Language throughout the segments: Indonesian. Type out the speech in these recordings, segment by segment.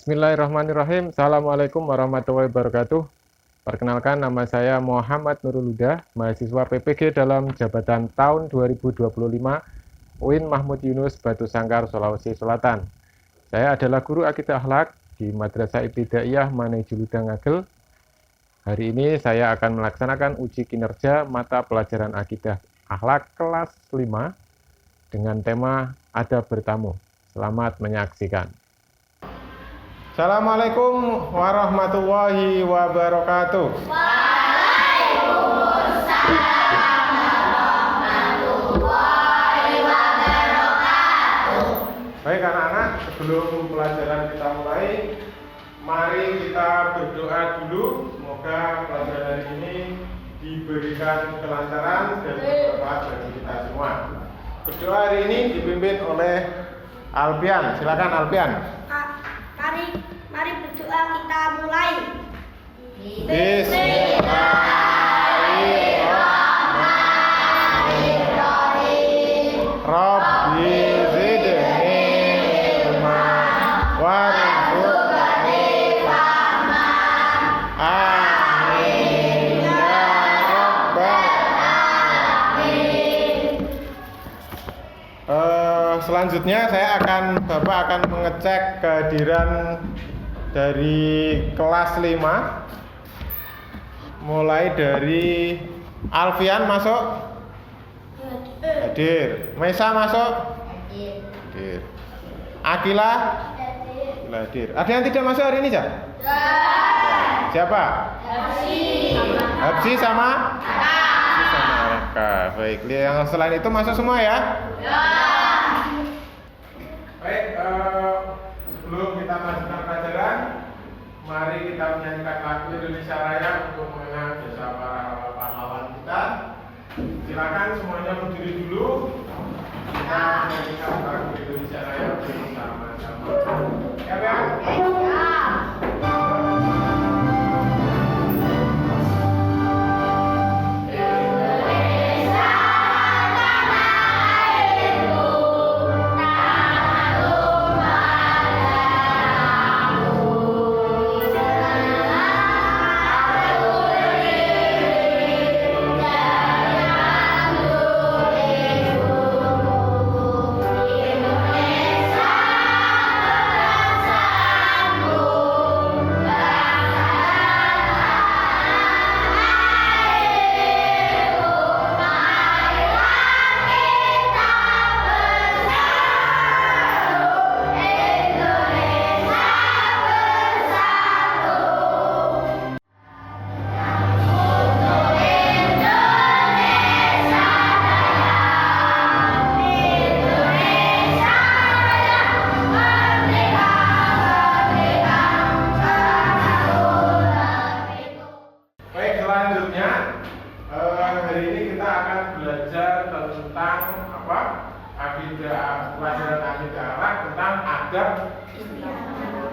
Bismillahirrahmanirrahim. Assalamualaikum warahmatullahi wabarakatuh. Perkenalkan, nama saya Muhammad Nurul Huda, mahasiswa PPG dalam jabatan tahun 2025 UIN Mahmud Yunus, Batu Sangkar, Sulawesi Selatan. Saya adalah guru akidah akhlak di Madrasah Ibtidaiyah Manejuluda Ngagel. Hari ini saya akan melaksanakan uji kinerja mata pelajaran akidah akhlak kelas 5 dengan tema Adab Bertamu. Selamat menyaksikan. Assalamualaikum warahmatullahi wabarakatuh. Waalaikumsalam warahmatullahi wabarakatuh. Baik anak-anak, sebelum pelajaran kita mulai, mari kita berdoa dulu. Semoga pelajaran hari ini diberikan kelancaran dan bermanfaat bagi kita semua. Berdoa hari ini dipimpin oleh Alpian. Silakan Alpian. Mari berdoa, kita mulai. Bismillahirrahmanirrahim. Rabbi zidni ilma warzuqni fahma. Amin ya rabbal alamin. Selanjutnya Bapak akan mengecek kehadiran dari kelas 5. Mulai dari Alfian masuk? Hadir. Mesa masuk? Hadir. Akila? Hadir. Ada yang tidak masuk hari ini, Cak? Siapa? Habsi sama? Raka. Baik, yang selain itu masuk semua ya? Baik, sebelum kita lanjutkan pelajaran, mari kita menyanyikan lagu Indonesia Raya untuk mengenang jasa para pahlawan kita. Silakan semuanya berdiri dulu. Kita menyanyikan lagu Indonesia Raya bersama-sama. Ya, Bang?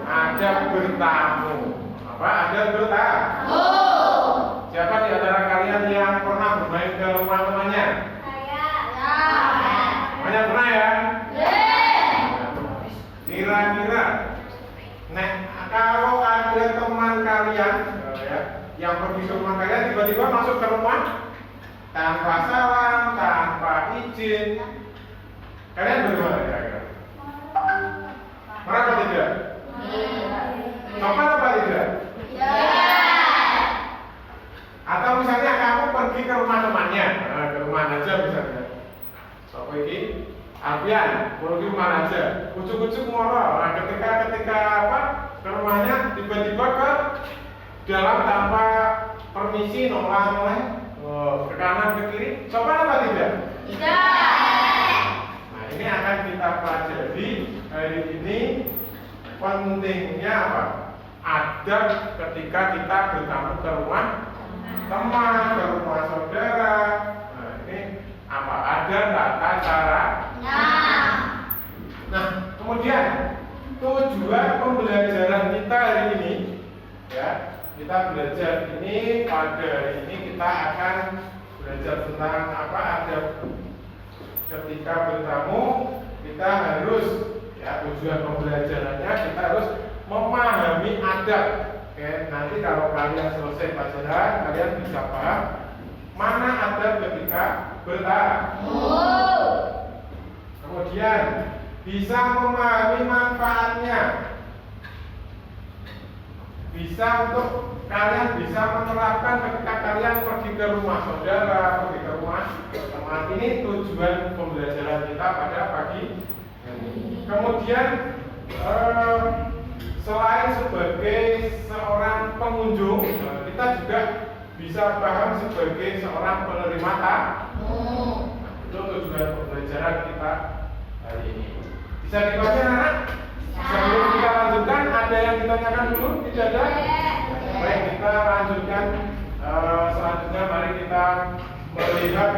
Adab bertamu. Apa? Adab bertamu. Siapa di antara kalian yang pernah bermain ke rumah temannya? Saya. Banyak pernah ya? Kira-kira, kalau ada teman kalian yang pergi ke rumah kalian tiba-tiba masuk ke rumah tanpa salam, tanpa izin, kalian bagaimana kira-kira? Marah atau tidak? Sopan apa tidak? Atau misalnya kamu pergi ke rumah temannya, ke rumah aja misalnya. Sopo iki? Alfian, pergi rumah aja. Ucuk-ucuk moro. Nah, ketika ke rumahnya tiba-tiba ke dalam tanpa permisi noleh, ke kanan ke kiri, sopan apa tidak? Nah, ini akan kita pelajari hari ini. Pentingnya apa? Adab ketika kita bertamu ke rumah teman, ke rumah saudara. Nah, ini apa? Ada tata caranya. Nah, kemudian tujuan pembelajaran kita hari ini, ya, kita belajar ini pada hari ini kita akan belajar tentang apa? Adab ketika bertamu. Kita harus, ya, tujuan pembelajarannya kita harus memahami adab. Oke, nanti kalau kalian selesai pelajaran, kalian bisa paham mana adab ketika bertamu. Kemudian bisa memahami manfaatnya. Bisa untuk kalian bisa menerapkan ketika kalian pergi ke rumah saudara, pergi ke rumah teman. Ini tujuan pembelajaran kita pada pagi ini. Kemudian selain sebagai seorang pengunjung, kita juga bisa paham sebagai seorang penerima tamu. Itu tujuan pembelajaran kita hari ini. Bisa dibaca anak? Sebelum kita lanjutkan, ada yang ditanyakan dulu? Tidak ada? Baik, kita lanjutkan. Selanjutnya mari kita melihat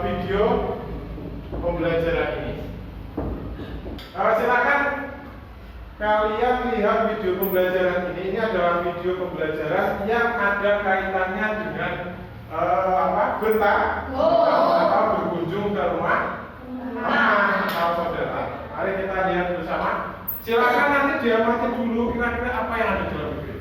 video pembelajaran ini. Silakan kalian lihat video pembelajaran ini. Ini adalah video pembelajaran yang ada kaitannya dengan bertamu atau berkunjung ke rumah teman atau saudara. Mari kita lihat bersama. Silakan nanti diamati dulu kira-kira apa yang ada dalam video.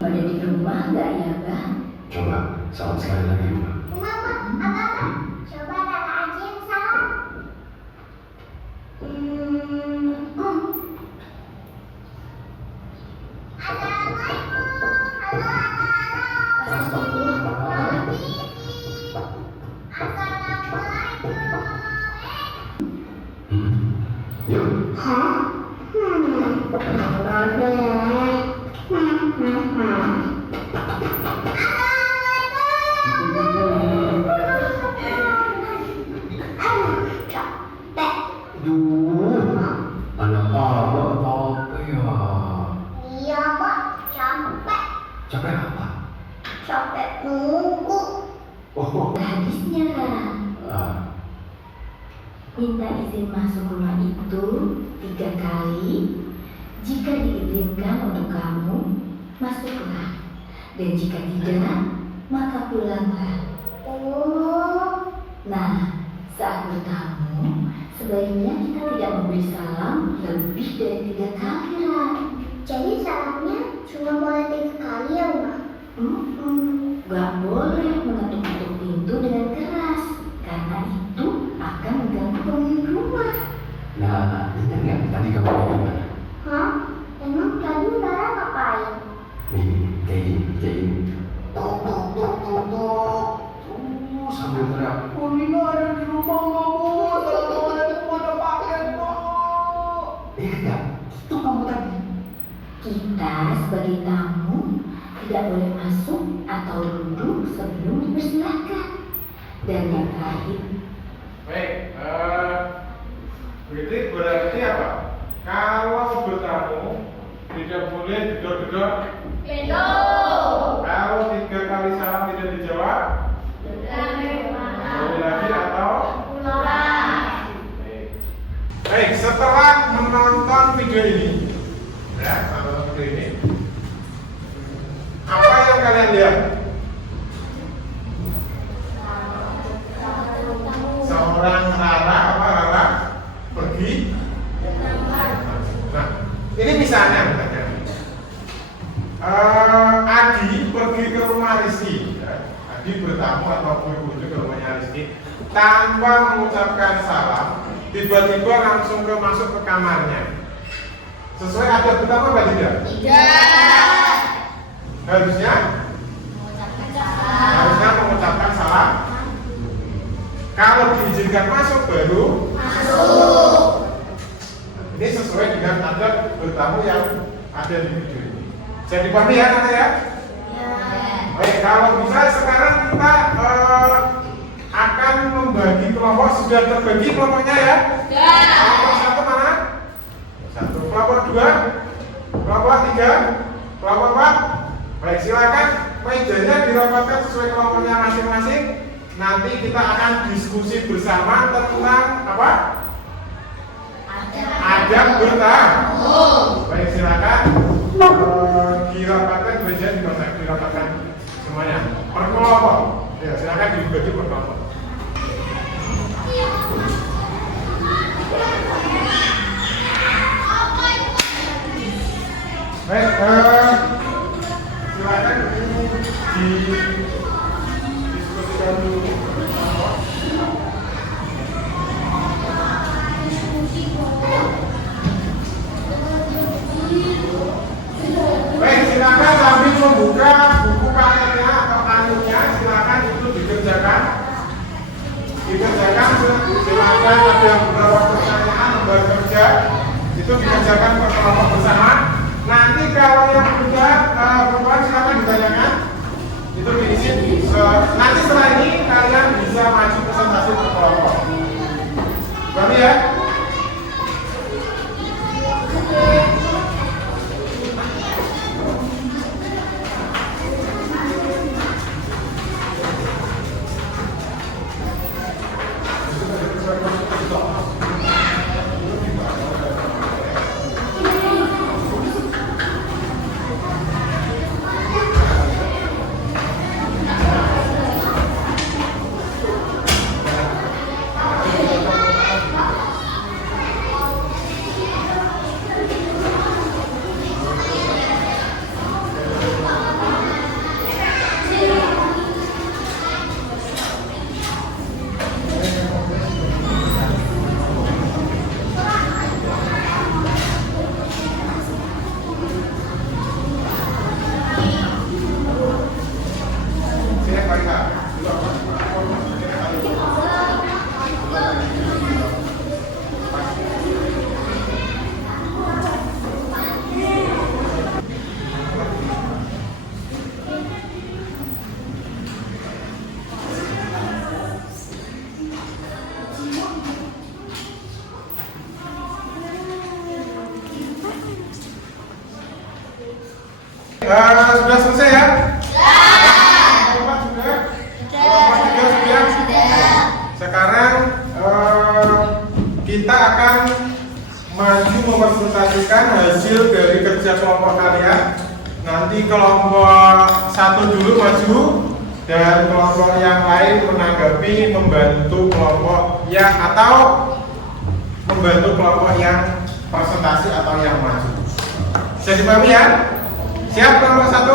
Ada di rumah nggak ya, Bang? Coba, salam sekali lagi, Mbak. Mama, apa? Coba Kakak aja yang salah. Yuk. Duh, anak abang capek ya. Iya, Pak. Capek. Capek apa? Capek nunggu. Oh, Hadisnya minta izin masuk rumah itu 3 kali. Jika diizinkan untuk kamu, masuklah. Dan jika tidak, maka pulanglah. Oh. Nah, saat bertamu, sebaiknya kita tidak memberi salam lebih dari 3 kali, Ran. Jadi salamnya cuma boleh 3 kali ya, Ma? Gak boleh mengetuk-ketuk pintu dengan keras, karena itu akan mengganggu penghuni rumah. nah, ingat nggak tadi kamu gimana? Hah? Emang tadi Dara ngapain? Nih, kayak gini. Tok, tok, tok, tok, tok. Sambil teriak, "Oh, Nina ada di rumah nggak, Bu? Assalamualaikum, ada paket, Bu." Nggak? Itu kamu tadi. Kita sebagai tamu tidak boleh masuk atau duduk sebelum dipersilakan. Dan yang terakhir, Baik, begitu berarti apa? Kalau bertamu tidak boleh gedor-gedor. Kalau 3 kali salam tidak dijawab, boleh lagi atau? Baik, setelah menonton video ini, apa yang kalian lihat? Seorang Rara pergi. Nah, ini misalnya Adi pergi ke rumah Rizky. Adi bertamu atau berkunjung ke rumahnya Rizky tanpa mengucapkan salam, tiba-tiba langsung masuk ke kamarnya. Sesuai adab pertama apa tidak? Tidak. Harusnya mengucapkan salam. Kalau diizinkan masuk baru masuk. Ini sesuai dengan adab bertamu yang ada di video ini. Jadi dipahami ya anak ya? Baik, kalau bisa sekarang kita akan membagi kelompok. Sudah terbagi kelompoknya ya? Kelompok 1 mana? 1. Kelompok 2, kelompok 3, kelompok 4. Baik, silakan mejanya dirapatkan sesuai kelompoknya masing-masing. Nanti kita akan diskusi bersama tentang apa? Adab bertamu. Baik, silakan dirapatkan mejanya dirapatkan semuanya per kelompok. Ya, silakan dibagi per kelompok. akan ada beberapa pertanyaan lembar kerja itu dikerjakan per kelompok bersama. Nanti kalau yang sudah perempuan silakan ditanyakan itu diisi. Nanti setelah ini kalian bisa maju presentasi per kelompok. Paham ya? Sudah selesai ya? Kelompok sudah? Kelompok 3 sudah? Sekarang kita akan maju mempresentasikan hasil dari kerja kelompok kalian. Nanti kelompok 1 dulu maju dan kelompok yang lain menanggapi, membantu kelompok yang atau membantu kelompok yang presentasi atau yang maju. Jadi paham ya? Siap kelompok 1?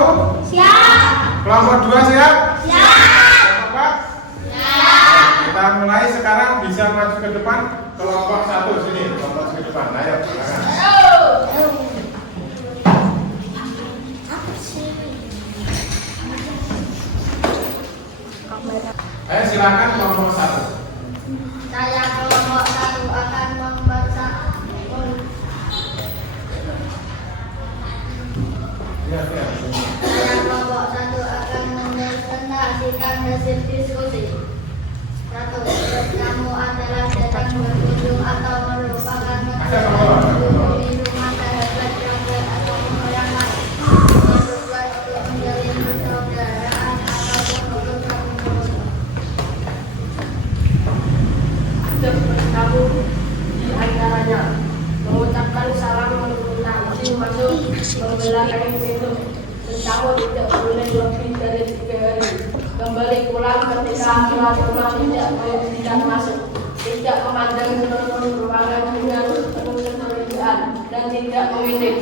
Siap. Kelompok 2 siap? Siap. Kelompok? Siap. Kita mulai sekarang, bisa maju ke depan. Kelompok 1 sini, kelompok ke depan. Ayo, silakan. Ayo silakan kelompok 1. Saya kelompok 1 akan membaca. Saya kelompok 1 akan mempresentasikan hasil diskusi. 1. Kamu adalah datang berkunjung atau merupakan mengunjungi rumah sahabat sahabat atau orang lain. Bertujuan untuk menjalin persaudaraan ataupun untuk saling menolong. Kamu di antaranya mengucapkan salam menanti masuk membela kain pintu. Kamu tidak boleh lebih dari 3 hari. Kembali pulang ketika tuan rumah tidak mengizinkan masuk. Tidak memandang telepon ruangan dengan penuh kecurigaan dan tidak mengirim.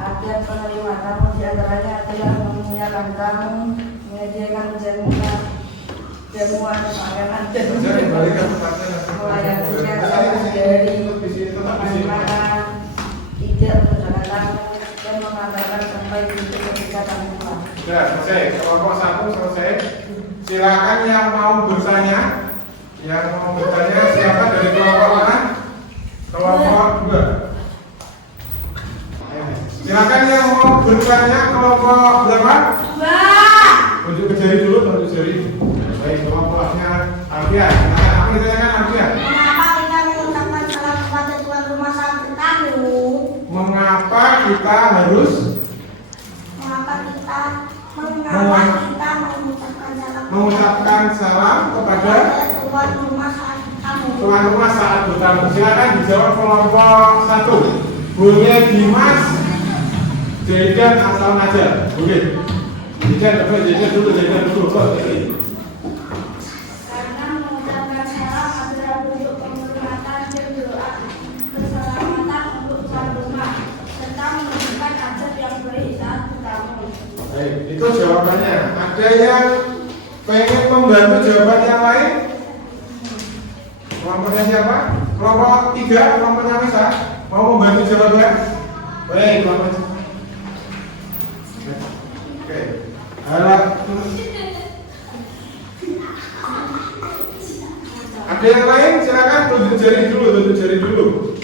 Ada penerima tamu di antaranya adalah memuliakan tamu, menyediakan jamuan makanan dan melayani dari makan, tidak menjalankan tamu dan mengantarkan sampai pintu ketika tamu pulang. Sudah selesai, kelompok 1 selesai. Silakan yang mau bertanya. Yang mau bertanya siapa dari kelompok mana? Kelompok 2. Silakan yang mau bertanya kelompok berapa? 2. Tunjuk ke jari dulu, tunjuk jari. Baik, kelompoknya Alfian. Silakan, apa yang ditanyakan Alfian? Mengapa kita mengucapkan salam kepada tuan rumah saat bertamu? Mengapa kita harus mengucapkan salam kepada tuan rumah saat bertamu? Silakan dijawab kelompok 1. Boleh Dimas, Jaden atau Najar? Boleh. Jaden dulu. Karena mengucapkan salam adalah bentuk penghormatan dan doa keselamatan untuk tuan rumah serta menunjukkan adab yang baik saat bertamu. Baik, itu jawabannya. Ada yang pengen membantu jawaban yang lain? Kelompoknya siapa? Kelompok 3, kelompoknya Misa. Mau membantu jawaban? Baik, kelompok. Oke. Ada yang lain? Silakan tunjuk jari dulu.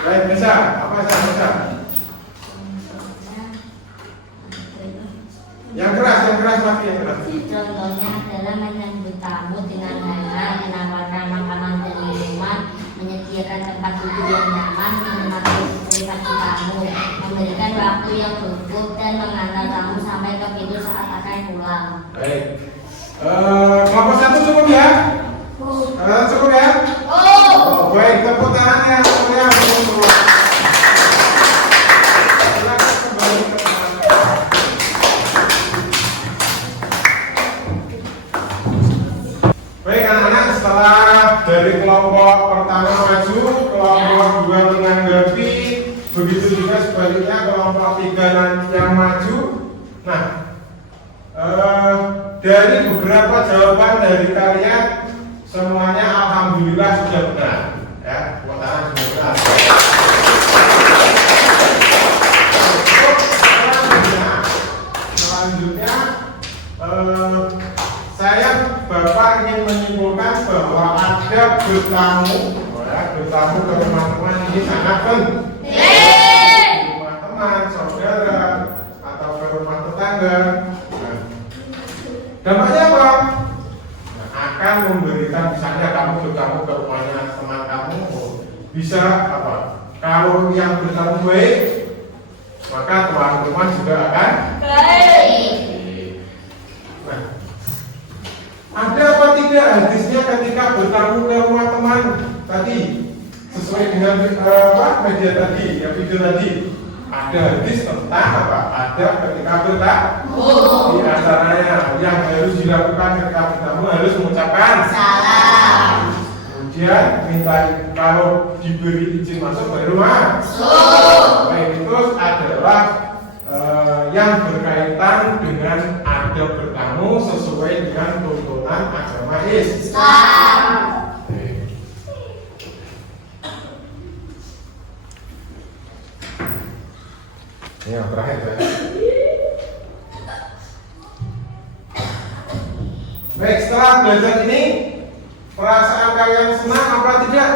Baik, bisa. Apa bisa? Yang keras lagi, yang keras. Contohnya adalah menyambut tamu dengan hangat, menawarkan makanan dari rumah, menyediakan tempat duduk yang nyaman, menikmati privasi tamu, memberikan waktu yang cukup, dan mengantar tamu sampai ke pintu saat akan pulang. Baik. Kelompok 1 cukup ya? Cukup ya? Oh, baik. Tepuk tangannya semuanya. Silakan kembali ke teman-teman. Baik anak-anak, setelah dari kelompok pertama maju, kelompok 2 menanggapi, begitu juga sebaliknya kelompok 3 nantinya maju. Nah, dari beberapa jawaban dari kalian semuanya alhamdulillah sudah benar, ya. Tepuk tangan sudah benar. Selanjutnya, saya Bapak ingin menyimpulkan bahwa ada bertamu, bertamu ke rumah teman ini sangat penting. Rumah teman, saudara, atau ke rumah tetangga. Dampaknya apa? Akan memberikan, misalnya kamu bertamu ke rumahnya teman kamu, bisa apa? Kalau yang bertamu baik, maka tuan rumah juga akan baik. Nah, ada apa tidak hadisnya ketika bertamu ke rumah teman tadi sesuai dengan media tadi, ya video tadi? Ada hadis tentang apa? Ada ketika bertamu. Di antaranya yang harus dilakukan ketika bertamu harus mengucapkan salam. Kemudian minta kalau diberi izin masuk baru masuk. Baik, terus adalah yang berkaitan dengan adab bertamu sesuai dengan tuntunan agama Islam. Ini yang terakhir ya. Baik, setelah belajar ini perasaan kalian senang apa tidak?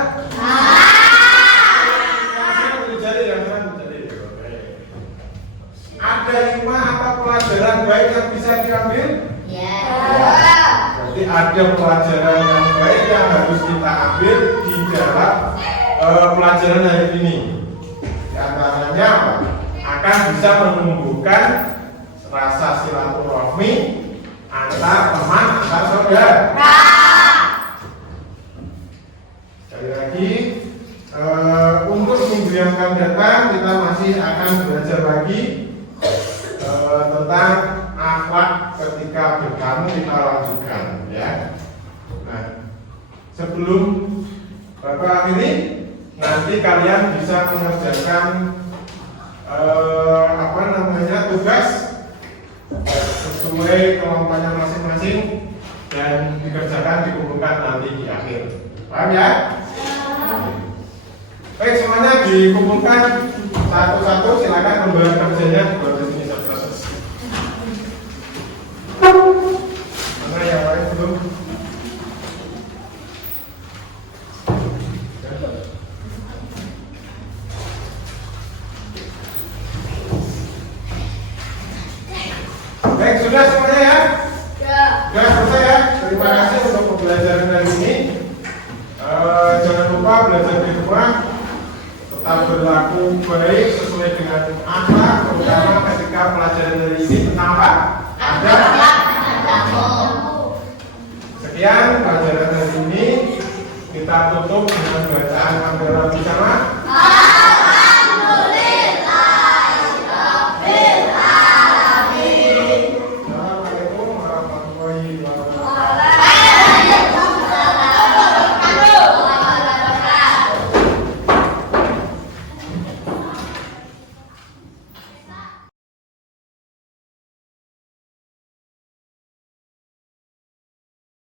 Ada hikmah atau pelajaran baik yang bisa diambil? Ya. Berarti ada pelajaran yang baik yang harus kita ambil di dalam pelajaran hari ini. Di antaranya apa? Akan bisa menumbuhkan rasa silaturahmi antar teman, antar saudara. Sekali lagi, untuk minggu yang akan datang kita masih akan belajar lagi tentang akhlak ketika bertamu, kita lanjutkan ya. Nah, sebelum Bapak akhiri, nanti kalian bisa mengerjakan tugas sesuai kelompoknya masing-masing dan dikerjakan, dikumpulkan nanti di akhir. Paham ya? Baik, semuanya dikumpulkan satu-satu. Silakan membawa kerjanya buat ini proses. Mana yang lain belum? Baik, sudah semuanya ya? Sudah selesai ya? Terima kasih untuk pembelajaran hari ini. Jangan lupa belajar di rumah tetap berlaku baik sesuai dengan akhlak, terutama ketika pelajaran hari ini tentang apa? Sekian pelajaran hari ini, kita tutup dengan bacaan Al-Quran bersama.